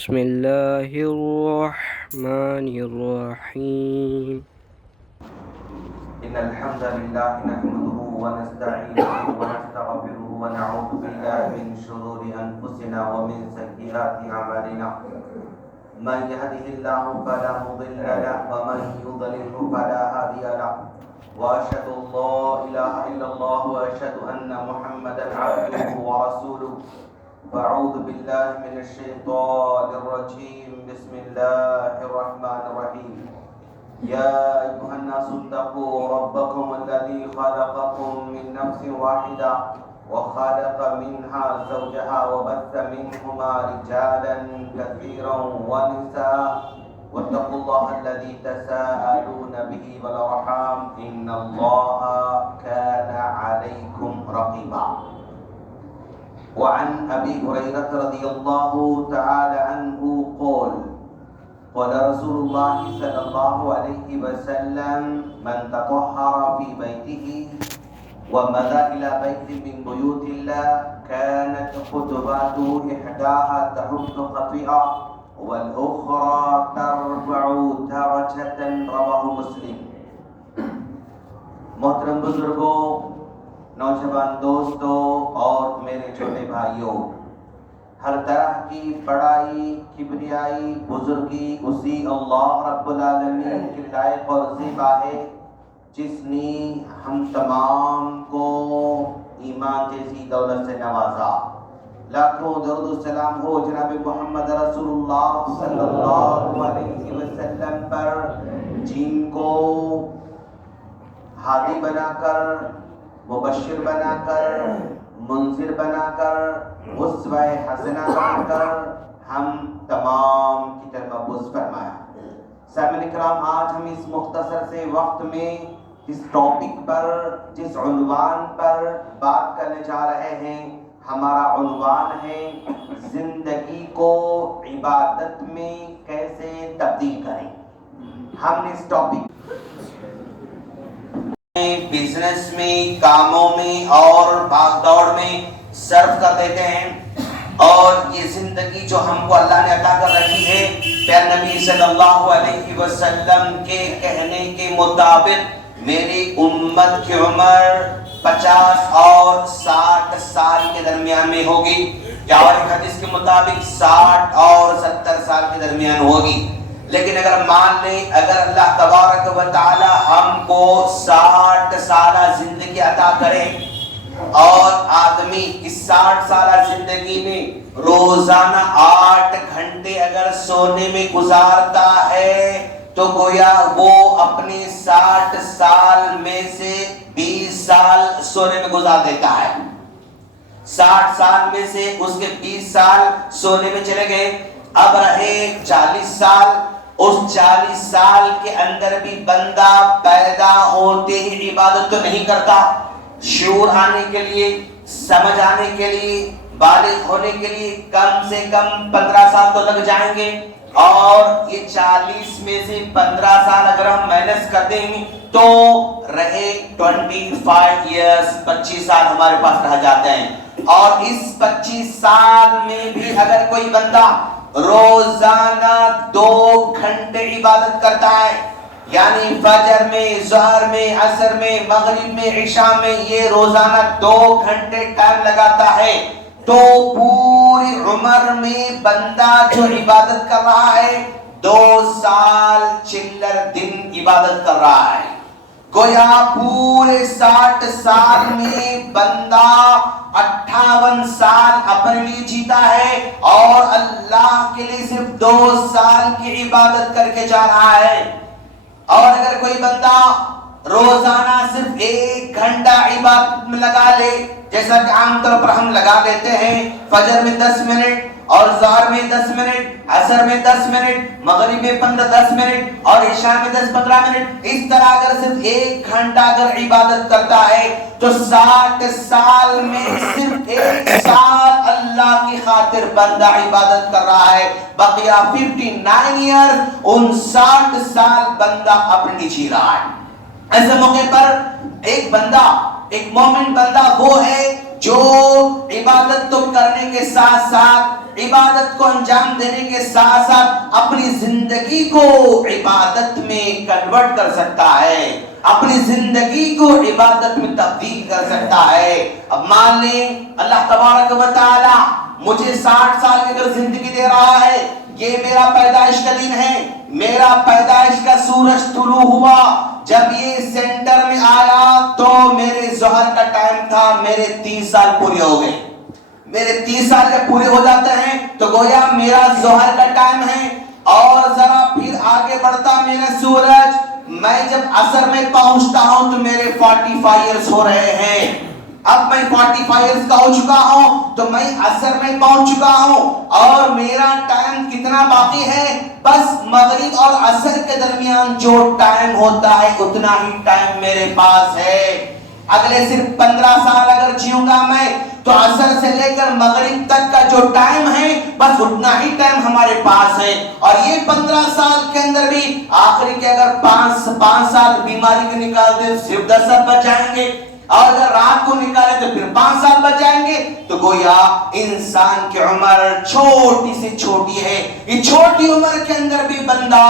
بسم الله الرحمن الرحيم. إن الحمد لله نحمده ونستعينه ونستغفره ونعوذ بالله من شرور أنفسنا ومن سيئات أعمالنا. من يهده الله فلا مضل له ومن يضلل فلا هادي له. وأشهد أن لا إله إلا الله وأشهد أن محمدا عبده ورسوله. فأعوذ بالله من الشيطان الرجيم. بسم الله الرحمن الرحيم. يا أيها الناس اتقوا ربكم الذي خلقكم من نفس واحدة وخلق منها زوجها وبث منهما رجالا كثيرا ونساء واتقوا الله الذي تساءلون به والأرحام إن الله كان عليكم رقيبا. وعن أبي هريرة رضي الله تعالى عنه قال قال رسول الله صلى الله عليه وسلم من تطهر في بيته ومضى إلى بيت من بيوت الله كانت خطباته إحداها تحط خطيئة والأخرى ترفع درجة. رواه مسلم. محترم بزرگوں، نوجوان دوستوں اور میرے چھوٹے بھائیوں، ہر طرح کی بڑائی، کبریائی، بزرگی اسی اللہ رب العالمین کے لائق اور زیبا ہے جس نے ہم تمام کو ایمان جیسی دولت سے نوازا. لاکھوں درود و سلام ہو جناب محمد رسول اللہ صلی اللہ علیہ وسلم پر، جن کو ہادی بنا کر، مبشر بنا کر، منذر بنا کر، اسوہ حسنہ بنا کر ہم تمام کی طرف مبعوث فرمایا. سامعین کرام، آج ہم اس مختصر سے وقت میں اس ٹاپک پر، جس عنوان پر بات کرنے جا رہے ہیں، ہمارا عنوان ہے زندگی کو عبادت میں کیسے تبدیل کریں. ہم نے اس ٹاپک بزنس میں، کاموں میں اور بھاگ دوڑ میں صرف کر دیتے ہیں، اور یہ زندگی جو ہم کو اللہ نے عطا کر رکھی ہے، پیارے نبی صلی اللہ علیہ وسلم کے کہنے کے مطابق میری امت کی عمر 50 اور 60 سال کے درمیان میں ہوگی، یا اور ایک حدیث کے مطابق 60 اور 70 سال کے درمیان ہوگی. لیکن اگر مان لیں، اگر اللہ تبارک و تعالی ہم کو 60 سالہ زندگی عطا کرے اور آدمی اس 60 سالہ زندگی میں روزانہ 8 گھنٹے اگر سونے میں گزارتا ہے تو گویا وہ اپنے 60 سال میں سے 20 سال سونے میں گزار دیتا ہے. 60 سال میں سے اس کے 20 سال سونے میں چلے گئے، اب رہے 40 سال. اس 40 سال کے اندر بھی بندہ پیدا ہوتے ہی عبادت تو نہیں کرتا. شعور آنے کے لیے، سمجھ آنے کے لیے، بالغ ہونے کے لیے کم سے کم 15 سال تو لگ جائیں گے، اور یہ 40 میں سے 15 سال اگر ہم مائنس کر دیں تو رہے 25 ایئرس، 25 سال ہمارے پاس رہ جاتے ہیں. اور اس 25 سال میں بھی اگر کوئی بندہ روزانہ 2 گھنٹے عبادت کرتا ہے، یعنی فجر میں، ظہر میں، عصر میں، مغرب میں، عشاء میں یہ روزانہ 2 گھنٹے ٹائم لگاتا ہے، تو پوری عمر میں بندہ جو عبادت کر رہا ہے 2 سال چلر دن عبادت کر رہا ہے. گویا پورے 60 سال میں بندہ 58 سال اپنے لیے جیتا ہے اور اللہ کے لیے صرف 2 سال کی عبادت کر کے جا رہا ہے. اور اگر کوئی بندہ روزانہ صرف 1 گھنٹہ عبادت میں لگا لے، جیسا کہ عام طور پر ہم لگا لیتے ہیں، فجر میں 10 منٹ اور ظہر میں 10 منٹ، عصر میں 10 منٹ، مغرب میں 10 منٹ اور عشاء میں 10-15 منٹ، اس طرح اگر صرف 1 گھنٹہ اگر عبادت کرتا ہے تو 60 سال میں صرف 1 سال اللہ کی خاطر بندہ عبادت کر رہا ہے. بقیہ 59 ایئر، 59 سال بندہ اپنی جی رہا ہے. ایسے موقع پر ایک بندہ، ایک مومن بندہ وہ ہے جو عبادت تو کرنے کے ساتھ ساتھ عبادت کو انجام دینے کے ساتھ ساتھ اپنی زندگی کو عبادت میں کنورٹ کر سکتا ہے، اپنی زندگی کو عبادت میں تبدیل کر سکتا ہے۔ اب مان لیں اللہ تبارک و تعالی مجھے 60 سال کی اگر زندگی دے رہا ہے، یہ میرا پیدائش کا دن ہے، میرا پیدائش کا سورج طلوع ہوا، جب یہ سینٹر میں آیا تو میرے ظہر کا ٹائم تھا، میرے 30 سال پورے ہو گئے۔ میرے 30 سال جب پورے ہو جاتے ہیں تو گویا میرا ظہر کا ٹائم ہے، اور ذرا پھر آگے بڑھتا میرا سورج، میں جب عصر میں پہنچتا ہوں تو میرے 45 ایئرز ہو رہے ہیں۔ اب میں 45 ایئرز کا ہو چکا ہوں تو میں عصر میں پہنچ چکا ہوں، اور میرا ٹائم کتنا باقی ہے؟ بس مغرب اور عصر کے درمیان جو ٹائم ہوتا ہے اتنا ہی ٹائم میرے پاس ہے۔ اگلے صرف 15 سال اگر جیوں گا میں تو عصر سے لے کر مغرب تک کا جو ٹائم ہے بس اتنا ہی ٹائم ہمارے پاس ہے، اور یہ 15 سال کے اندر بھی آخری کے اگر 5 سال بیماری کے نکال دیں صرف 10 سال بچ جائیں گے، اور اگر رات کو نکالے تو پھر 5 سال بچ جائیں گے۔ تو گویا انسان کی عمر چھوٹی سے چھوٹی ہے، یہ چھوٹی عمر کے اندر بھی بندہ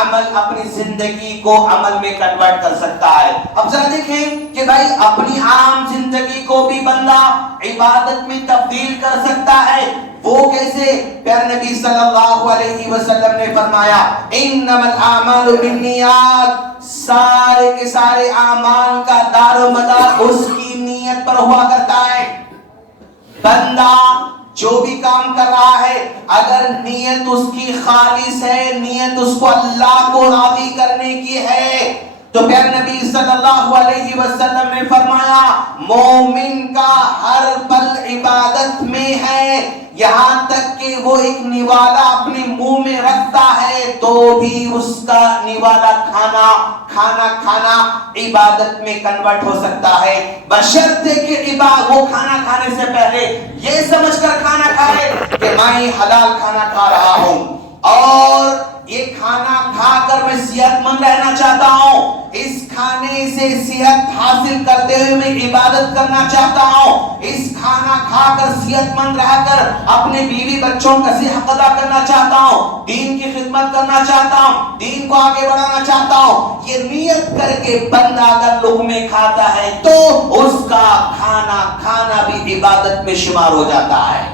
عمل اپنی زندگی کو عمل میں کنورٹ کر سکتا ہے۔ اب ذرا دیکھیں کہ بھائی اپنی عام زندگی کو بھی بندہ عبادت میں تبدیل کر سکتا ہے، وہ کیسے؟ پیارے نبی صلی اللہ علیہ وسلم نے فرمایا انما الاعمال بالنیات، سارے کے سارے اعمال کا دار و مدار اس کی نیت پر ہوا کرتا ہے۔ بندہ جو بھی کام کر رہا ہے اگر نیت اس کی خالص ہے، نیت اس کو اللہ کو راضی کرنے کی ہے، تو پیارے نبی صلی اللہ علیہ وسلم نے فرمایا مومن کا ہر پل عبادت میں ہے، یہاں تک کہ وہ ایک نوالا اپنے منہ میں رکھتا ہے تو بھی اس کا نوالا کھانا عبادت میں کنورٹ ہو سکتا ہے، بشرطے کہ وہ کھانا کھانے سے پہلے یہ سمجھ کر کھانا کھائے کہ میں حلال کھانا کھا رہا ہوں، اور یہ کھانا کھا کر میں صحت مند رہنا چاہتا ہوں، اس کھانے سے صحت حاصل کرتے ہوئے میں عبادت کرنا چاہتا ہوں، اس کھانا کھا کر صحت مند رہ کر اپنے بیوی بچوں کا حق ادا کرنا چاہتا ہوں، دین کی خدمت کرنا چاہتا ہوں، دین کو آگے بڑھانا چاہتا ہوں، یہ نیت کر کے بندہ اگر لقمے کھاتا ہے تو اس کا کھانا بھی عبادت میں شمار ہو جاتا ہے۔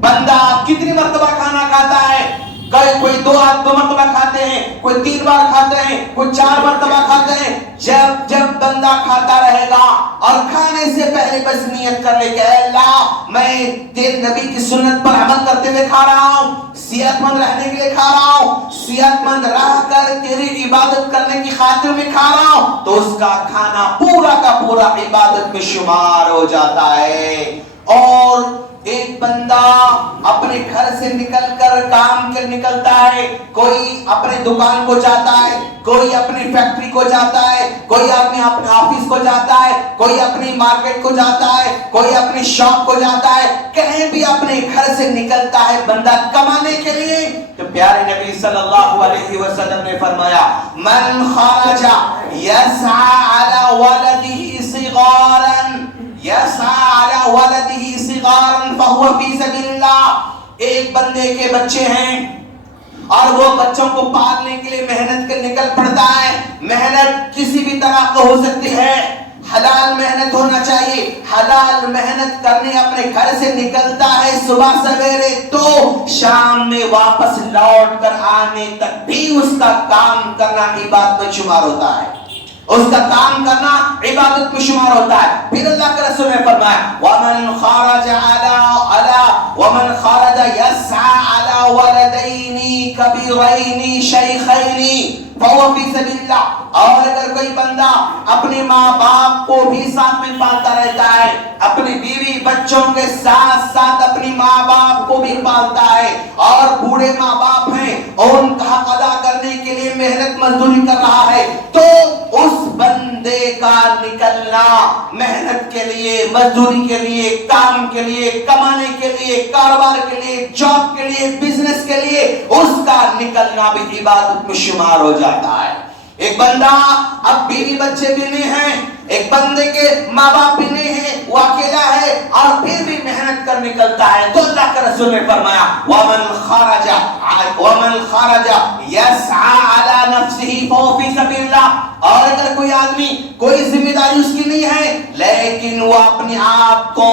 بندہ کتنی مرتبہ کھانا کھاتا ہے؟ کوئی 2 مرتبہ کھاتے ہیں، کوئی 3 بار کھاتے ہیں، کوئی 4 مرتبہ کھاتے ہیں۔ جب بندہ کھاتا رہے گا اور کھانے سے پہلے بس نیت کر لے کہ اے اللہ میں تیرے نبی کی سنت پر عمل کرتے ہوئے کھا رہا ہوں، صحت مند رہنے کے لیے کھا رہا ہوں، صحت مند رہ کر تیری عبادت کرنے کی خاطر میں کھا رہا ہوں، تو اس کا کھانا پورا کا پورا عبادت میں شمار ہو جاتا ہے۔ اور ایک بندہ اپنے گھر سے نکل کر کام کے نکلتا ہے، کوئی اپنے دکان کو جاتا ہے، کوئی اپنی فیکٹری کو جاتا ہے، کوئی آدمی اپنے آفس کو جاتا ہے، کوئی اپنی مارکیٹ کو جاتا ہے، کوئی اپنی شاپ کو جاتا ہے، کہیں بھی اپنے گھر سے نکلتا ہے بندہ کمانے کے لیے، تو پیارے نبی صلی اللہ علیہ وسلم نے فرمایا من خرج یسعى على ولده صغارا یسعى على ولده صغارا فهو في سبيل اللہ، ایک بندے کے بچے ہیں اور وہ بچوں کو پالنے کے لیے محنت کر نکل پڑتا ہے، محنت کسی بھی طرح کا ہو سکتی ہے، حلال محنت ہونا چاہیے، حلال محنت کرنے اپنے گھر سے نکلتا ہے صبح سویرے تو شام میں واپس لوٹ کر آنے تک بھی اس کا کام کرنا عبادت میں شمار ہوتا ہے، اس کا کام کرنا عبادت میں شمار ہوتا ہے۔ پھر اللہ کے رسول نے فرمایا وَمَنْ خَرَجَ يَسْعَى عَلَى وَلَدَيْنِ كَبِيرَيْنِ شَيْخَيْنِ فَهُوَ فِي سَبِيلِ اللَّهِ، اور اگر کوئی بندہ اپنے ماں باپ کو بھی ساتھ میں پالتا رہتا ہے، اپنی بیوی بچوں کے ساتھ ساتھ اپنی ماں باپ کو بھی پالتا ہے، اور بوڑھے ماں باپ ہیں ان کا حق ادا کرنے کے لیے محنت مزدوری کر رہا ہے، تو اس بندے کا نکلنا محنت کے لیے، مزدوری کے لیے، کام کے لیے، کمانے کے لیے، کاروبار کے لیے، جاب کے لیے، بزنس کے لیے، اس کا نکلنا بھی عبادت میں شمار ہو جاتا ہے۔ ایک بندہ اب بیوی بچے بھی نہیں ہیں، ایک بندے کے ماں باپ بھی نہیں ہیں، وہ اکیلا ہے اور پھر بھی محنت کر نکلتا ہے، تو اللہ کے رسول نے فرمایا وَمَنْ خَرَجَ يَسْعَى عَلَى نَفْسِهِ فَهُوَ فِي سَبِيلِ اللَّهِ۔ اور اگر کوئی آدمی کوئی ذمہ داری اس کی نہیں ہے لیکن وہ اپنے آپ کو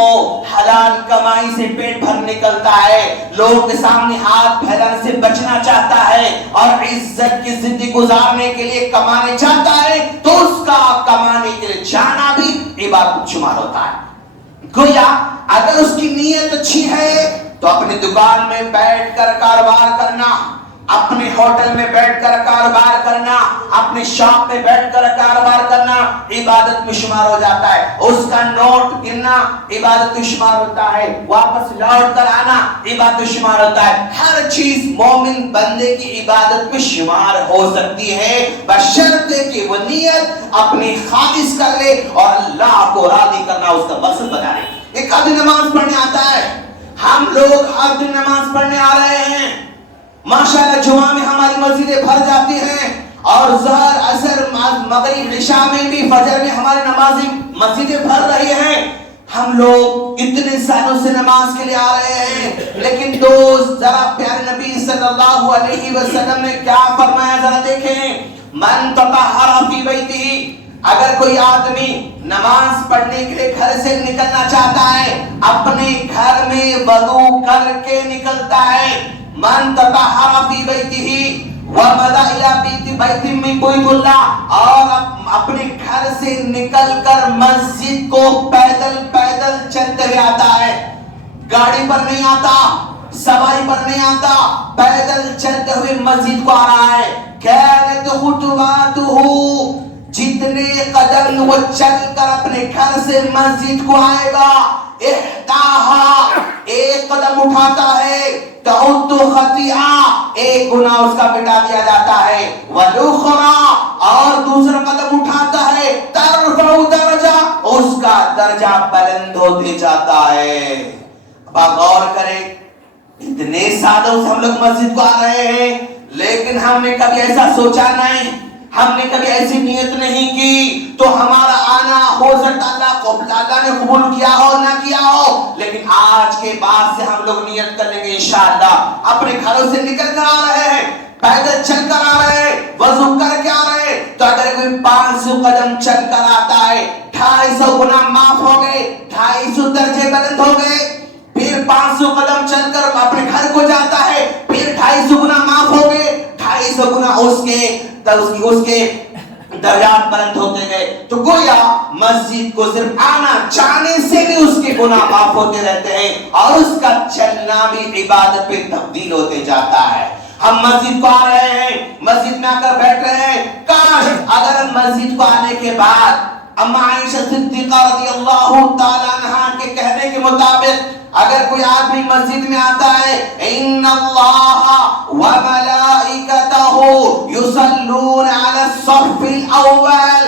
حلال کمائی سے پیٹ بھر نکلتا ہے، لوگوں کے سامنے ہاتھ پھیلانے سے بچنا چاہتا ہے اور عزت کی زندگی گزارنے کے لیے کمانے چاہتا ہے، تو اس کا کمانے کے لیے جانا بھی عبادت شمار ہوتا ہے۔ گویا اگر اس کی نیت اچھی ہے تو اپنی دکان میں بیٹھ کر کاروبار کرنا، اپنے ہوٹل میں بیٹھ کر کاروبار کرنا، اپنے شاپ میں بیٹھ کر کاروبار کرنا عبادت میں شمار ہو جاتا ہے، اس کا نوٹ گننا عبادت میں شمار ہوتا ہے، واپس لوٹ کر آنا عبادت میں شمار ہوتا ہے۔ ہر چیز مومن بندے کی عبادت میں شمار ہو سکتی ہے بشرطے کہ وہ نیت اپنی خالص کر لے اور اللہ کو راضی کرنا اس کا مقصد بنا لے۔ ایک آدمی نماز پڑھنے آتا ہے، ہم لوگ ہر دن نماز پڑھنے آ رہے ہیں، ماشاءاللہ جمعہ میں ہماری مسجدیں بھر جاتی ہیں اور ظہر عصر مغرب عشاء میں بھی فجر میں ہماری نمازی مسجدیں بھر رہی ہیں، ہم لوگ اتنے سالوں سے نماز کے لیے آ رہے ہیں، لیکن دوست ذرا پیارے نبی صلی اللہ علیہ وسلم نے کیا فرمایا ذرا دیکھیں، من تطہر فی بیتہ، اگر کوئی آدمی نماز پڑھنے کے لیے گھر سے نکلنا چاہتا ہے اپنے گھر میں وضو کر کے نکلتا ہے، من تطہر فی بیتہ ومضى الى بیت من بیوت اللہ، اور اپنے گھر سے نکل کر مسجد کو پیدل پیدل چلتے ہوئے آتا ہے، گاڑی پر نہیں آتا، سواری پر نہیں آتا، پیدل چلتے ہوئے مسجد کو آ رہا ہے، كانت خطواتہ، جتنے قدم وہ چل کر اپنے گھر سے مسجد کو آئے گا، احداہا، ایک قدم اٹھاتا ہے، تعد خطیئہ، ایک گناہ اس کا مٹا دیا جاتا ہے، والاخری، اور دوسرا قدم اٹھاتا ہے، ترفع درجہ، اس کا درجہ بلند ہوتے جاتا ہے۔ اب آپ غور کریں، اتنے سالوں سے ہم لوگ مسجد کو آ رہے ہیں لیکن ہم نے کبھی ایسا سوچا نہیں، ہم نے کبھی ایسی نیت نہیں کی، تو ہمارا آنا ہو سکتا اللہ نے قبول کیا ہو نہ کیا ہو، لیکن آج کے بعد سے ہم لوگ نیت کر لیں گے انشاءاللہ، اپنے گھروں سے نکل کر آ رہے ہیں، پیدل چل کر آ رہے ہیں، وضو کر کے آ رہے ہیں، تو اگر کوئی 500 قدم چل کر آتا ہے 250 گناہ معاف ہو گئے، 250 درجے بلند ہو گئے، پھر 500 قدم چل کر اپنے گھر کو جاتا ہے، پھر 250 گناہ معاف ہو گئے، 250 گناہ اس کے درجات بلند ہوتے گئے، تو گویا مسجد کو صرف آنا جانے سے بھی اس کے گناہ معاف ہوتے رہتے ہیں اور اس کا چلنا بھی عبادت پہ تبدیل ہوتے جاتا ہے۔ ہم مسجد کو آ رہے ہیں، مسجد میں آ کر بیٹھ رہے ہیں، کاش اگر مسجد کو آنے کے بعد اما عائشہ صدیقہ رضی اللہ تعالیٰ عنہا کے کہنے کے مطابق اگر کوئی آدمی مسجد میں آتا ہے ان اللہ وملائکتہ یصلون علی الصف الاول،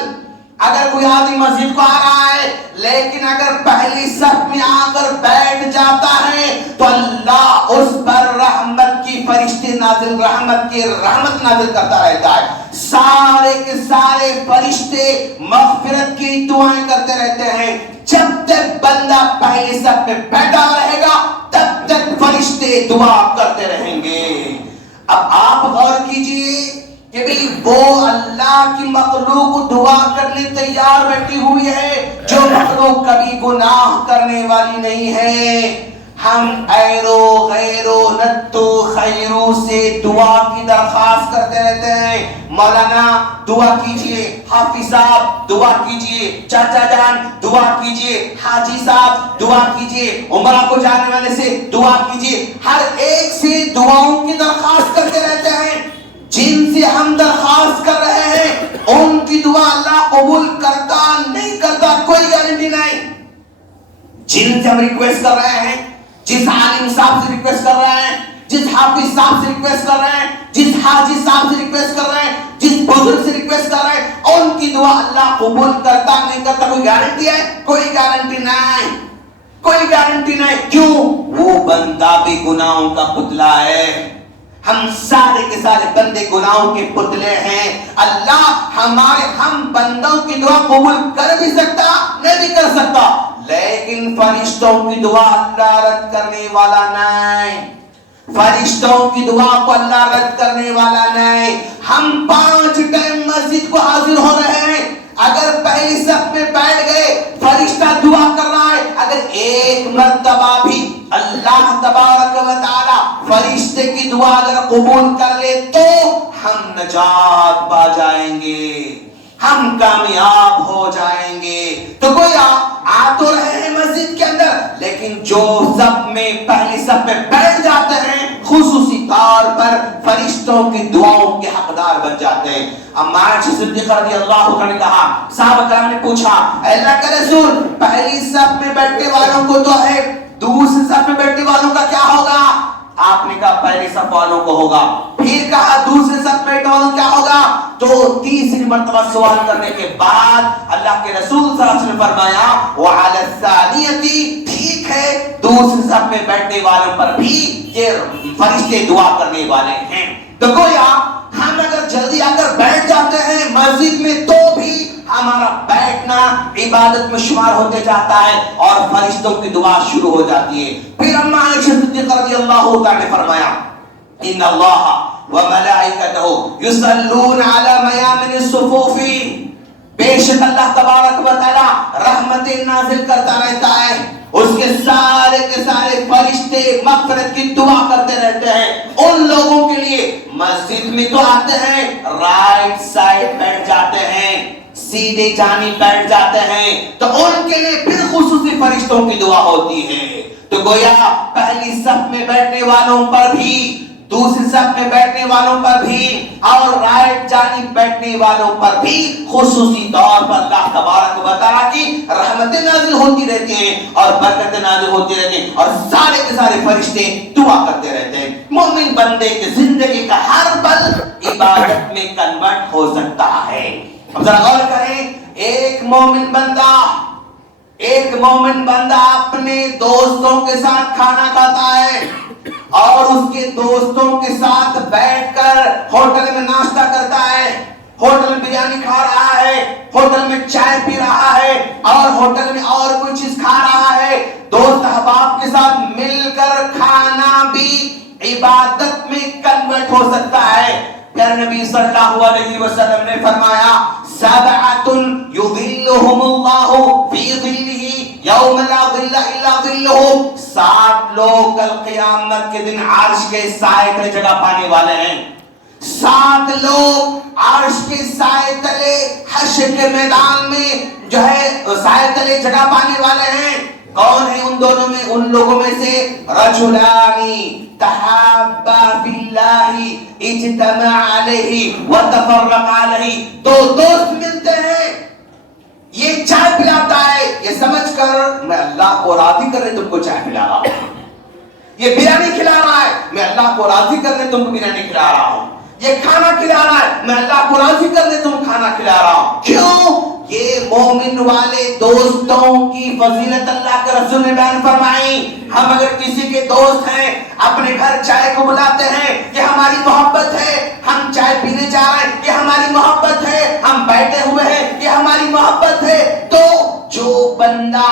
اگر کوئی آدمی مسجد کو آ رہا ہے لیکن اگر پہلی صف میں آ کر بیٹھ جاتا ہے تو اللہ اس پر رحمت کی فرشتے نازل رحمت نازل کرتا رہتا ہے، سارے کے سارے فرشتے مغفرت کی دعائیں کرتے رہتے ہیں، جب تک بندہ پہلی صف میں بیٹھا رہے گا تب تک فرشتے دعا کرتے رہیں گے۔ اب آپ غور کیجئے کہ بھی وہ اللہ کی مخلوق دعا کرنے تیار بیٹھی ہوئی ہے جو مخلوق کبھی گناہ کرنے والی نہیں ہے، ہم ایرو غیرو نتو خیرو سے دعا کی درخواست کرتے رہتے ہیں، مولانا دعا کیجئے، حافظ صاحب دعا کیجئے، چاچا جان دعا کیجئے، حاجی صاحب دعا کیجئے، عمرہ کو جانے والے سے دعا کیجئے، ہر ایک سے دعاؤں کی درخواست کرتے رہتے ہیں، جن سے ہم درخواست کر رہے ہیں ان کی دعا اللہ قبول کرتا نہیں کرتا کوئی گارنٹی نہیں، جن سے ہم ریکویسٹ کر رہے ہیں، جس عالم صاحب سے ریکویسٹ کر رہے ہیں، جس حافظ صاحب سے ریکویسٹ کر رہے ہیں، جس حاجی صاحب سے ریکویسٹ کر رہے ہیں، جس بزرگ سے ریکویسٹ کر رہے ہیں، ان کی دعا اللہ قبول کرتا نہیں کرتا کوئی گارنٹی ہے؟ کوئی گارنٹی نہیں، کوئی گارنٹی نہیں۔ کیوں؟ وہ بندہ بھی گناہوں کا پتلا ہے، ہم سارے کے سارے بندے گناہوں کے پتلے ہیں. اللہ ہم بندوں کی دعا قبول کر بھی سکتا نہیں بھی کر سکتا, لیکن فرشتوں کی دعا اللہ رد کرنے والا نہیں. فرشتوں کی دعا کو اللہ رد کرنے والا نہیں. ہم 5 ٹائم مسجد کو حاضر ہو رہے ہیں, اگر پہلی صف میں بیٹھ گئے فرشتہ دعا کر رہا ہے, اگر ایک مرتبہ بھی اللہ تبارک و تعالی فرشتے کی دعا اگر قبول کر لے تو ہم نجات پا جائیں گے, ہم کامیاب ہو جائیں گے. تو گویا آ تو رہے ہیں مسجد کے اندر, لیکن جو صف میں پہلی صف میں بیٹھ جاتے ہیں خصوصی طور پر فرشتوں کی دعاؤں کے حقدار بن جاتے ہیں. اما عائشہ صدیقہ رضی اللہ عنہا نے کہا, صحابہ کرام نے پوچھا اے اللہ کے رسول پہلی صف میں بیٹھنے والوں کو تو ہے, دوسری صف میں بیٹھنے والوں کا کیا ہوگا؟ آپ نے کہا پہلی صف والوں کو ہوگا. پھر کہا دوسرے صف میں بیٹھنے والوں کیا ہوگا؟ تو تیسری مرتبہ سوال کرنے کے بعد اللہ کے رسول صلی اللہ علیہ وسلم نے فرمایا وعلی الثانیہ, ٹھیک ہے دوسری صف میں بیٹھنے والوں پر بھی یہ فرشتے دعا کرنے والے ہیں. تو گویا ہم اگر جلدی آ کر بیٹھ جاتے ہیں مسجد میں تو بھی ہمارا بیٹھنا عبادت میں شمار ہوتے جاتا ہے اور فرشتوں کی دعا شروع ہو جاتی ہے. پھر اما عائشہ صدیقہ رضی اللہ تعالی نے فرمایا ان اللہ وملائکتہ یصلون علی میامن الصفوف, بے شک اللہ تبارک و تعالی رحمتیں نازل کرتا رہتا ہے, اس کے سارے فرشتے مغفرت کی دعا کرتے رہتے ہیں ان لوگوں کے لیے. مسجد میں تو آتے ہیں رائٹ سائڈ بیٹھ جاتے ہیں, سیدھے جانب بیٹھ جاتے ہیں, تو ان کے لیے پھر خصوصی فرشتوں کی دعا ہوتی ہے. تو گویا پہلی صف میں بیٹھنے والوں پر بھی, دوسری صف میں بیٹھنے والوں پر بھی اور رائٹ جانب بیٹھنے والوں پر بھی خصوصی طور پر اللہ تبارک و تعالیٰ کی رحمتیں نازل ہوتی رہتی ہیں اور برکتیں نازل ہوتی رہتی ہیں اور سارے کے سارے فرشتے دعا کرتے رہتے ہیں. مومن بندے کی زندگی کا ہر پل عبادت میں کنورٹ ہو سکتا ہے. اب ذرا غور کریں, ایک مومن بندہ اپنے دوستوں کے ساتھ کھانا کھاتا ہے اور اس کے دوستوں کے ساتھ بیٹھ کر ہوٹل میں ناشتہ کرتا ہے, ہوٹل میں بریانی کھا رہا ہے, ہوٹل میں چائے پی رہا ہے اور ہوٹل میں اور کوئی چیز کھا رہا ہے. دوست احباب کے ساتھ مل کر کھانا بھی عبادت میں کنورٹ ہو سکتا ہے. پیارے نبی صلی اللہ علیہ وسلم نے فرمایا سبعۃ یظلھم اللہ فی ظلہ یوم لا ظل الا ظلہ, 7 لوگ کل قیامت کے دن عرش کے سائے تلے جگہ پانے والے ہیں. 7 لوگ عرش کے سائے تلے حشر کے میدان میں جو ہے سائے تلے جگہ پانے والے ہیں. کون ہے ان لوگوں میں سے؟ رجلانی تحابا فی اللہ اجتمع علیہ وتفرق علیہ, 2 دوست ملتے ہیں, یہ چائے پلاتا ہے یہ سمجھ کر میں اللہ کو راضی کرنے تم کو چائے پلا رہا ہوں, یہ بریانی کھلا رہا ہے میں اللہ کو راضی کرنے تم کو بریانی کھلا رہا ہوں, یہ کھانا کھلا رہا ہے میں اللہ کو راضی کرنے تم کھانا کھلا رہا ہوں. کیوں؟ یہ مومن والے دوستوں کی فضیلت اللہ کے رسول نے بیان فرمائی. ہم اگر کسی کے دوست ہیں اپنے گھر چائے کو بلاتے ہیں, یہ ہماری محبت ہے, ہم چائے پینے جا رہے ہیں یہ ہماری محبت ہے, ہم بیٹھے ہوئے ہیں یہ ہماری محبت ہے. تو جو بندہ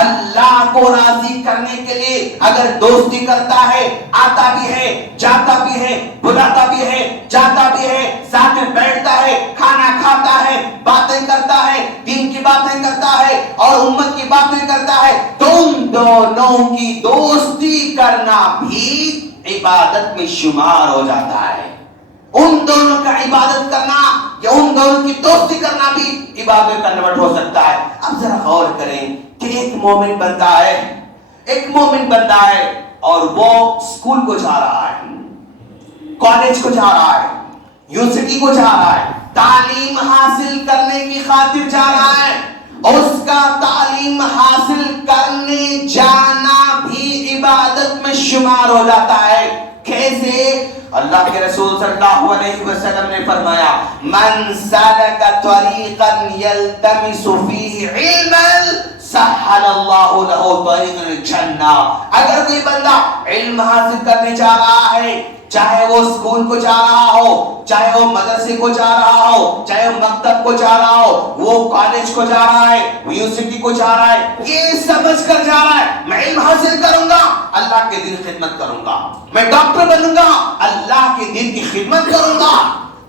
اللہ کو راضی کرنے کے لیے اگر دوستی کرتا ہے, آتا بھی ہے جاتا بھی ہے, بلاتا بھی ہے جاتا بھی ہے, ساتھ میں بیٹھتا ہے, کھانا کھاتا ہے, باتیں کرتا ہے, دین کی باتیں کرتا ہے اور امت کی باتیں کرتا ہے, تو ان دونوں کی دوستی کرنا بھی عبادت میں شمار ہو جاتا ہے. ان دونوں کا عبادت کرنا یا ان دونوں کی دوستی کرنا بھی عبادت میں کنورٹ ہو سکتا ہے. اب ذرا غور کریں کہ ایک مومن بندہ ہے اور وہ اسکول کو جا رہا ہے, کالج کو جا رہا ہے, یونیورسٹی کو جا رہا ہے, تعلیم حاصل کرنے کی خاطر جا رہا ہے. اس کا تعلیم حاصل کرنے جانا بھی عبادت میں شمار ہو جاتا ہے. کیسے؟ اللہ کے رسول صلی اللہ علیہ وسلم نے فرمایا من سلک طریقا یلتمس فیہ علما سہل اللہ لہ طریق الجنہ. اگر کوئی بندہ علم حاصل کرنے جا رہا ہے, چاہے وہ اسکول کو جا رہا ہو، چاہے وہ مدرسے کو جا رہا ہو، چاہے وہ مکتب کو جا رہا ہو، وہ کالج کو جا رہا ہے، یونیورسٹی کو جا رہا ہے، یہ سمجھ کر جا رہا ہے میں علم حاصل کروں گا، اللہ کے دین کی خدمت کروں گا، میں ڈاکٹر بنوں گا، اللہ کے دین کی خدمت کروں گا،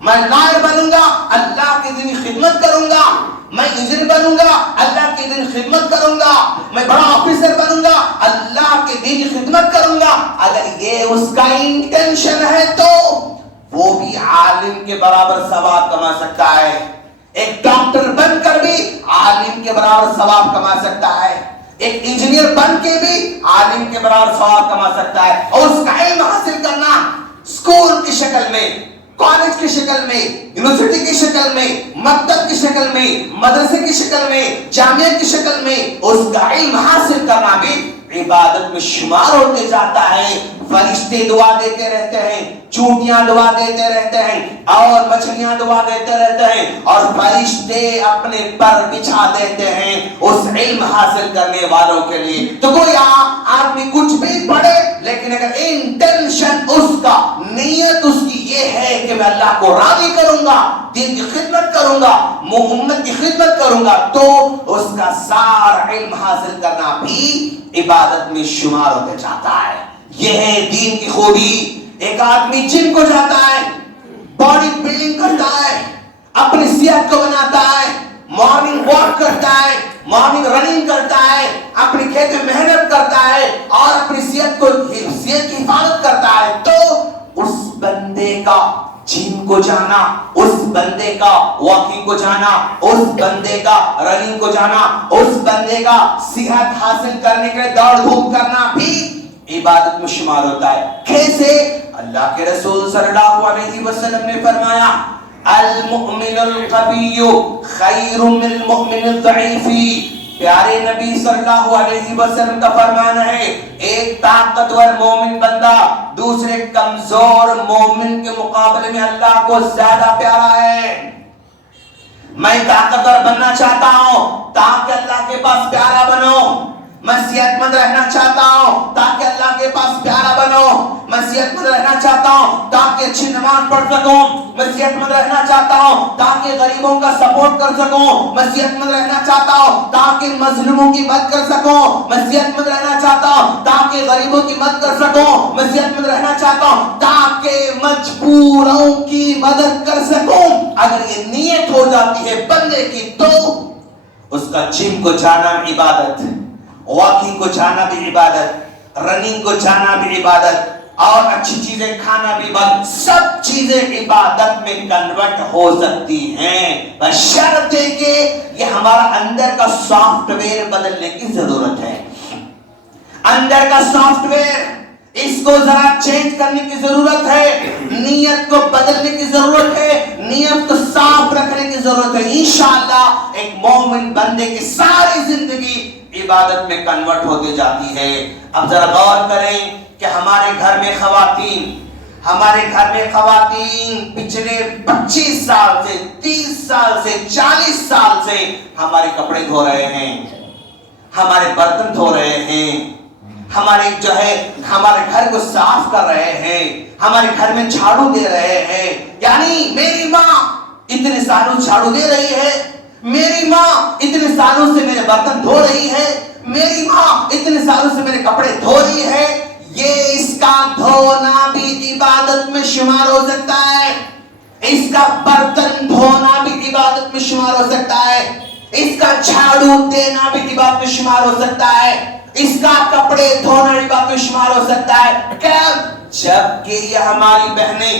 میں لائر بنوں گا، اللہ کے دین کی خدمت کروں گا، میں انجینئر بنوں گا، اللہ کے دین کی خدمت کروں گا، میں بڑا آفیسر بنوں گا، اللہ کے دین کی خدمت کروں گا، اگر یہ اس کا انٹینشن ہے تو وہ بھی عالم کے برابر ثواب کما سکتا ہے، ایک ڈاکٹر بن کر بھی عالم کے برابر ثواب کما سکتا ہے، ایک انجینئر بن کے بھی عالم کے برابر ثواب کما سکتا ہے، اور اس کا علم حاصل کرنا اسکول کی شکل میں، کالج کی شکل میں، یونیورسٹی کی شکل میں، مکتب کی شکل میں، مدرسے کی شکل میں، جامعہ کی شکل میں، اس کا علم حاصل کرنا بھی عبادت میں شمار ہوتے جاتا ہے۔ فرشتے دعا دیتے رہتے ہیں، چونٹیاں دعا دیتے رہتے ہیں، اور مچھلیاں دعا دیتے رہتے ہیں، اور فرشتے اپنے پر بچھا دیتے ہیں اس علم حاصل کرنے والوں کے لیے۔ تو کوئی آدمی کچھ بھی پڑھے، لیکن اگر انٹینشن اس کا، نیت اس کی یہ ہے کہ میں اللہ کو راضی کروں گا، دین کی خدمت کروں گا، امت کی خدمت کروں گا، تو اس کا سارا علم حاصل کرنا بھی عبادت میں شمار ہوتے جاتا ہے۔ یہ ہے دین کی خوبی۔ ایک آدمی جم کو جاتا ہے، باڈی بلڈنگ کرتا ہے، اپنی صحت کو بناتا ہے، مارننگ واک کرتا ہے، مارننگ رننگ کرتا ہے، اپنی کھیت میں محنت کرتا ہے، اور اپنی صحت کی حفاظت کرتا ہے، تو اس بندے کا جم کو جانا، اس بندے کا واکنگ کو جانا، اس بندے کا رننگ کو جانا، اس بندے کا صحت حاصل کرنے کے لیے دوڑ دھوپ کرنا بھی عبادت میں شمار ہوتا ہے۔ کیسے؟ اللہ کے رسول صلی اللہ علیہ وسلم نے فرمایا المؤمن القوی خیر من المؤمن الضعیف۔ پیارے نبی صلی اللہ علیہ وسلم کا فرمان ہے ایک طاقتور مومن بندہ دوسرے کمزور مومن کے مقابلے میں اللہ کو زیادہ پیارا ہے۔ میں طاقتور بننا چاہتا ہوں تاکہ اللہ کے پاس پیارا بنو، میں صحت مند رہنا چاہتا ہوں تاکہ اللہ کے پاس پیارا بنو، میں صحت مند رہنا چاہتا ہوں تاکہ اچھی نماز پڑھ سکوں، میں صحت مند رہنا چاہتا ہوں تاکہ غریبوں کا سپورٹ کر سکوں، میں صحت مند رہنا چاہتا ہوں تاکہ مظلوموں کی مدد کر سکوں، میں صحت مند رہنا چاہتا ہوں تاکہ غریبوں کی مدد کر سکوں، میں صحت مند رہنا چاہتا ہوں تاکہ مجبوروں کی مدد کر سکوں۔ اگر یہ نیت ہو جاتی ہے بندے کی تو اس کا جم کو جانا عبادت، واکنگ کو جانا بھی عبادت، رننگ کو جانا بھی عبادت، اور اچھی چیزیں کھانا بھی عبادت، سب چیزیں عبادت میں کنورٹ ہو سکتی ہیں، بشرطے کہ یہ ہمارا اندر کا سافٹ ویئر بدلنے کی ضرورت ہے۔ اندر کا سافٹ ویئر اس کو ذرا چینج کرنے کی ضرورت ہے، نیت کو بدلنے کی ضرورت ہے، نیت کو صاف رکھنے کی ضرورت ہے۔ انشاءاللہ ایک مومن بندے کی ساری زندگی عبادت میں کنورٹ ہوتی جاتی ہے۔ اب ذرا غور کریں کہ ہمارے گھر میں خواتین پچھلے 25 سال سے 30 سال سے 40 سال سے ہمارے کپڑے دھو رہے ہیں، ہمارے برتن دھو رہے ہیں، ہمارے گھر کو صاف کر رہے ہیں، ہمارے گھر میں جھاڑو دے رہے ہیں۔ یعنی میری ماں اتنے سالوں جھاڑو دے رہی ہے، میری ماں اتنے سالوں سے میرے برتن دھو رہی ہے، میری ماں اتنے سالوں سے میرے کپڑے دھو رہی ہے۔ یہ اس کا دھونا بھی عبادت میں شمار ہو سکتا ہے، اس کا برتن دھونا بھی عبادت میں شمار ہو سکتا ہے، اس کا جھاڑو دینا بھی عبادت میں شمار ہو سکتا ہے، اس کا کپڑے دھونا عبادت میں شمار ہو سکتا ہے۔ جب کہ یہ ہماری بہنیں،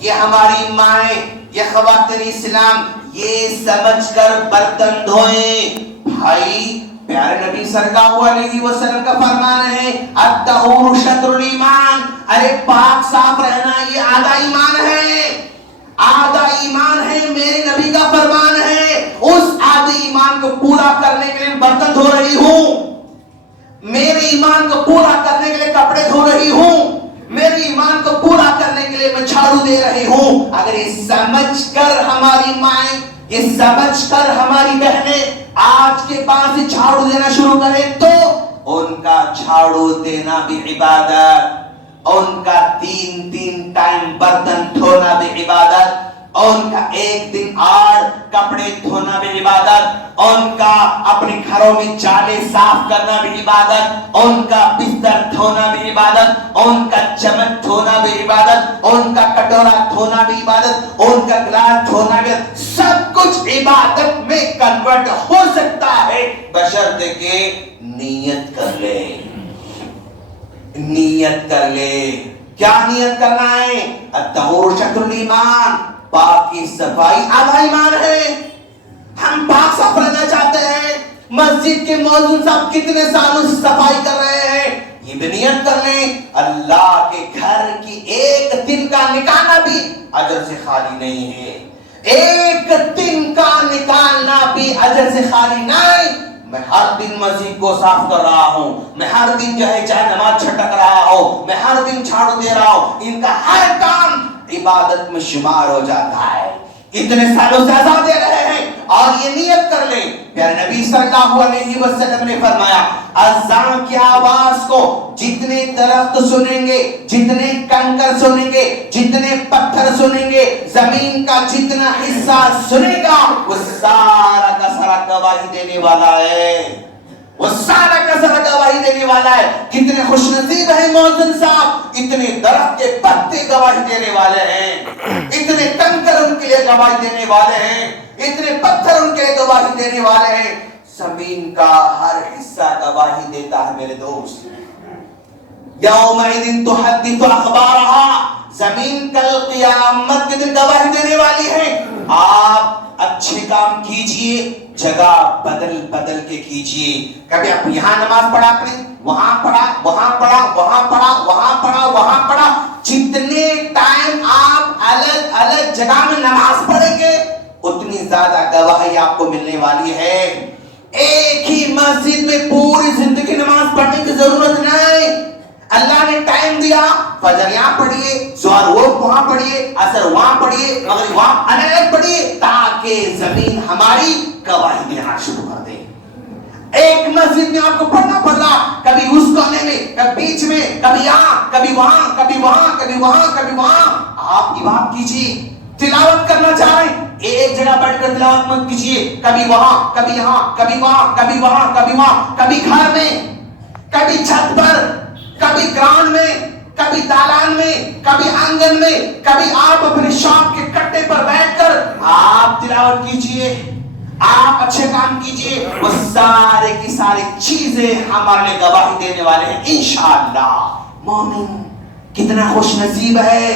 یہ ہماری مائیں، یہ خواتین اسلام یہ سمجھ کر برتن دھوئیں۔ بھائی پیارے نبی صلی اللہ علیہ وسلم کا فرمان ہے الطہور شطر الایمان، ارے پاک صاف رہنا یہ آدھا ایمان ہے، آدھا ایمان ہے۔ میرے نبی کا فرمان ہے اس آدھے ایمان کو پورا کرنے کے لیے برتن دھو رہی ہوں، میرے ایمان کو پورا کرنے کے لیے کپڑے دھو رہی ہوں، میرے ایمان کو پورا کرنے کے لیے میں جھاڑو دے رہی ہوں۔ اگر یہ سمجھ کر ہماری مائیں، یہ سمجھ کر ہماری بہنیں آج کے بعد سے جھاڑو دینا شروع کریں تو ان کا جھاڑو دینا بھی عبادت، ان کا 3 ٹائم برتن دھونا بھی عبادت، ان کا 1 دن آڑ کپڑے دھونا بھی عبادت، ان کا اپنے گھروں میں جالے صاف کرنا بھی عبادت، ان کا بستر دھونا بھی عبادت، ان کا چمچ دھونا بھی عبادت، ان کا کٹورا دھونا بھی عبادت، ان کا گلاس دھونا بھی عبادت۔ سب کچھ عبادت میں کنورٹ ہو سکتا ہے بشرطے کہ نیت کر لے، نیت کر لے۔ کیا نیت کرنا ہے؟ الطہور شطر الایمان، پاک کی صفائی آدھا ایمان ہے۔ ہم پاک صاف رہنا چاہتے ہیں، مسجد کے مؤذن صاحب کتنے سالوں سے صفائی کر رہے ہیں، یہ بھی نیت کر لیں اللہ کے گھر کی 1 دن کا نکالنا بھی اجر سے خالی نہیں ہے، 1 دن کا نکالنا بھی اجر سے خالی نہیں۔ میں ہر دن مسجد کو صاف کر رہا ہوں، میں ہر دن جو ہے چاہے نماز چھٹک رہا ہوں، میں ہر دن جھاڑو دے رہا ہوں، ان کا ہر کام عبادت میں شمار ہو جاتا ہے۔ اتنے سالوں سے عذاب دے رہے ہیں اور یہ نیت کر لیں۔ پیارے نبی صلی اللہ علیہ وسلم نے فرمایا اذان کی آواز کو جتنے درخت سنیں گے، جتنے کنکر سنیں گے، جتنے پتھر سنیں گے، زمین کا جتنا حصہ سنے گا وہ سارا کا سارا گواہی دینے والا ہے، وہ سارا کا سارا گواہی دینے والا ہے۔ کتنے خوش نصیب ہیں مؤذن صاحب، اتنے درخت کے پتے گواہی دینے والے ہیں، اتنے کنکر ان کے لیے گواہی دینے والے ہیں، اتنے پتھر ان کے لیے گواہی دینے والے ہیں۔ زمین کا ہر حصہ گواہی دیتا ہے میرے دوست۔ یومئذ تحدث اخبارها، زمین کل قیامت کے دن گواہی دینے والی ہے۔ آپ اچھے کام کیجئے، جگہ بدل بدل کے کیجئے۔ کبھی آپ یہاں نماز پڑھا اپنے، وہاں پڑھا، وہاں پڑھا، وہاں پڑھا، وہاں پڑھا، وہاں پڑھا۔ جتنے ٹائم آپ الگ الگ جگہ میں نماز پڑھیں گے اتنی زیادہ گواہی آپ کو ملنے والی ہے۔ ایک ہی مسجد میں پوری زندگی نماز پڑھنے کی ضرورت نہیں۔ اللہ نے ٹائم دیا، فجر یہاں پڑھیے، ظہر وہاں پڑھیے، عصر وہاں پڑھیے، مغرب وہاں الگ پڑھیے، تاکہ زمین ہماری گواہی دینا شروع کر دے۔ ایک مسجد میں آپ کو پڑھنا پڑ رہا، کبھی اس کونے میں، کبھی بیچ میں، کبھی یہاں، کبھی وہاں، کبھی وہاں، کبھی وہاں، کبھی وہاں۔ آپ امام کیجیے، تلاوت کرنا چاہیں ایک جگہ بیٹھ کر تلاوت مت کیجیے، کبھی وہاں، کبھی یہاں، کبھی وہاں، کبھی وہاں، کبھی وہاں، کبھی گھر میں، کبھی چھت پر، کبھی گراؤنڈ میں، کبھی دالان میں، کبھی آنگن میں، کبھی آپ اپنے شاپ کے کٹے پر بیٹھ کر آپ تلاوت کیجئے، آپ اچھے کام کیجئے، وہ سارے کی ساری چیزیں ہمارے لیے گواہی دینے والے ہیں انشاءاللہ۔ مومن کتنا خوش نصیب ہے،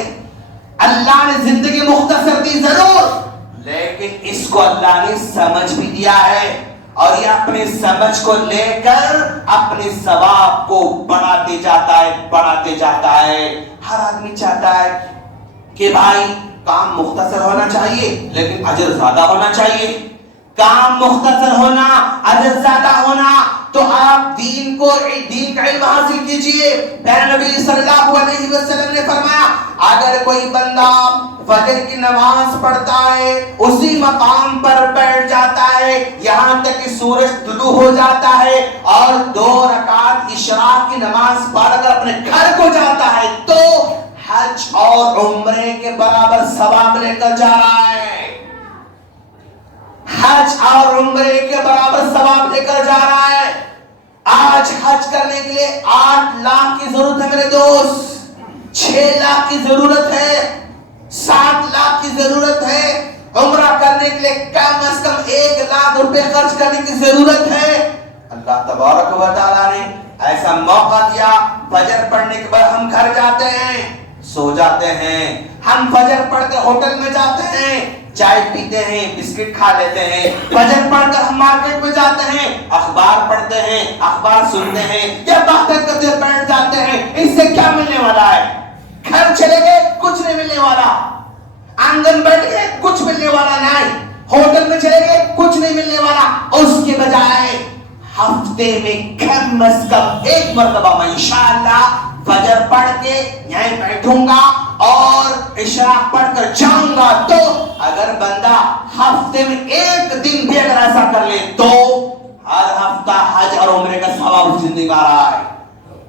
اللہ نے زندگی مختصر دی ضرور، لیکن اس کو اللہ نے سمجھ بھی دیا ہے، اور یہ اپنے سمجھ کو لے کر اپنے ثواب کو بڑھاتے جاتا ہے، بڑھاتے جاتا ہے۔ ہر آدمی چاہتا ہے کہ بھائی کام مختصر ہونا چاہیے لیکن اجر زیادہ ہونا چاہیے، کام مختصر ہونا، اجر زیادہ ہونا۔ تو آپ دین کا علم حاصل کیجئے۔ پیارے نبی صلی اللہ علیہ وسلم نے فرمایا اگر کوئی بندہ فجر کی نماز پڑھتا ہے، اسی مقام پر بیٹھ جاتا ہے یہاں تک کہ سورج طلوع ہو جاتا ہے، اور 2 رکعت اشراق کی نماز پڑھ کر اپنے گھر کو جاتا ہے، تو حج اور عمرے کے برابر ثواب لے کر جا رہا ہے، حج اور عمرے کے برابر ثواب لے کر جا رہا ہے۔ آج حج کرنے کے لیے 8 لاکھ کی ضرورت ہے میرے دوست، 6 لاکھ کی ضرورت ہے، 7 لاکھ کی ضرورت ہے، عمرہ کرنے کے لیے کم از کم 1 لاکھ روپے خرچ کرنے کی ضرورت ہے۔ اللہ تبارک و تعالیٰ نے ایسا موقع دیا، فجر پڑھنے کے بعد ہم گھر جاتے ہیں، سو جاتے ہیں، ہم فجر پڑھ کے ہوٹل میں جاتے ہیں، چائے پیتے ہیں، بسکٹ کھا لیتے ہیں، فجر پڑھ کر ہم مارکیٹ میں جاتے ہیں، اخبار پڑھتے ہیں، اخبار سنتے ہیں، یا باتیں کرتے بیٹھ جاتے ہیں۔ اس سے کیا ملنے والا ہے؟ گھر چلے گئے کچھ نہیں ملنے والا، آنگن بیٹھ گئے کچھ ملنے والا نہیں، ہوٹل میں چلے گئے کچھ نہیں ملنے والا۔ اس کے بجائے ہفتے میں کم از کم 1 مرتبہ میں انشاءاللہ فجر پڑھ کے یہیں بیٹھوں گا اور اشراق پڑھ کر جاؤں گا، تو اگر بندہ ہفتے میں 1 دن بھی اگر ایسا کر لے تو ہر ہفتہ حج اور عمرے کا ثواب زندگی آ رہا ہے۔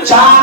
4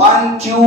1 2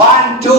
1 2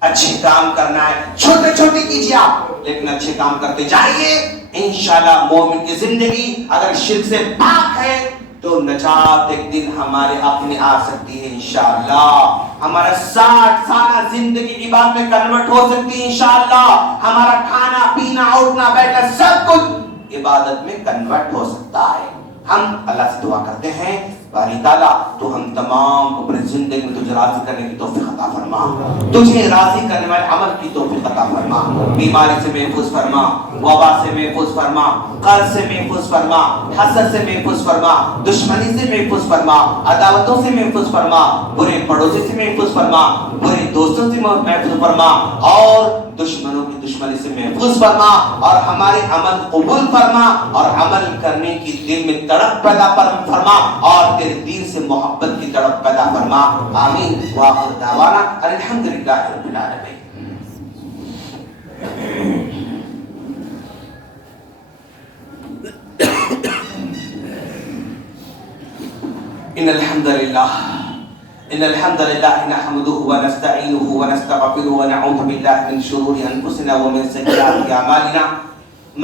اچھے کام کرنا ہے، چھوٹے چھوٹے کیجیے آپ لیکن اچھے کام کرتے جائیے. انشاءاللہ مومن کی زندگی اگر شرک سے پاک ہے تو نجات ایک دن ہمارے حق میں آ سکتی ہے انشاءاللہ. ہمارا 60 سالہ زندگی عبادت میں کنورٹ ہو سکتی ہے انشاءاللہ. ہمارا کھانا پینا اٹھنا بیٹھنا سب کچھ عبادت میں کنورٹ ہو سکتا ہے. ہم اللہ سے دعا کرتے ہیں باری تعالیٰ تو ہم تمام اپنی زندگی میں تجھے راضی کرنے کی توفیق عطا فرما، تجھے راضی کرنے والے عمل کی توفیق عطا فرما، بیماری سے محفوظ فرما، وبا سے محفوظ فرما، قرض سے محفوظ فرما، حسد سے محفوظ فرما، دشمنی سے محفوظ فرما، عداوتوں سے محفوظ فرما، برے پڑوسی سے محفوظ فرما، برے دوستوں سے محفوظ فرما اور دشمنوں کی دشمنی سے محفوظ فرما اور ہمارے عمل قبول فرما اور عمل کرنے کی دل میں تڑپ پیدا فرما اور تیرے دین سے محبت کی تڑپ پیدا فرما. آمین. وآخر دعوانا الحمدللہ رب العالمین. ان الحمد لله نحمده ونستعينه ونستغفره ونعوذ بالله من شرور انفسنا ومن سيئات اعمالنا.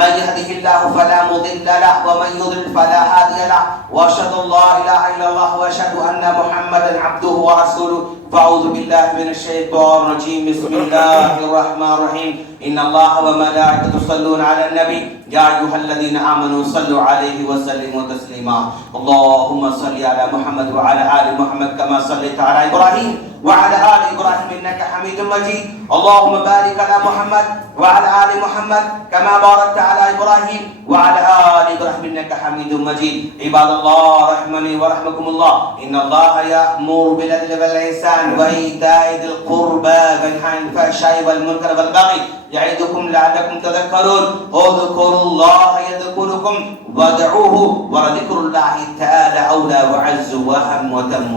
من يهده الله فلا مضل له ومن يضلل فلا هادي له واشهد ان لا اله الا الله واشهد ان محمدا عبده ورسوله. فاعوذ بالله من الشيطان الرجيم. بسم الله الرحمن الرحيم. ان الله وملائكته يصلون على النبي يا ايها الذين امنوا صلوا عليه وسلموا تسليما. اللهم صل على محمد وعلى ال محمد كما صليت على ابراهيم وعلى ال ابراهيم انك حميد مجيد. اللهم بارك على محمد وعلى ال محمد كما باركت على ابراهيم وعلى ال ابراهيم انك حميد مجيد. عباد الله رحمني ورحمكم الله. ان الله يأمر بالعدل والإحسان وإيتاء ذي القربى وينهى عن الفحشاء والمنكر والبغي يعظكم لعلكم تذكرون. اذكروا الله يذكركم وادعوه ولذكر الله تعالى أولى وعز وهم وتم.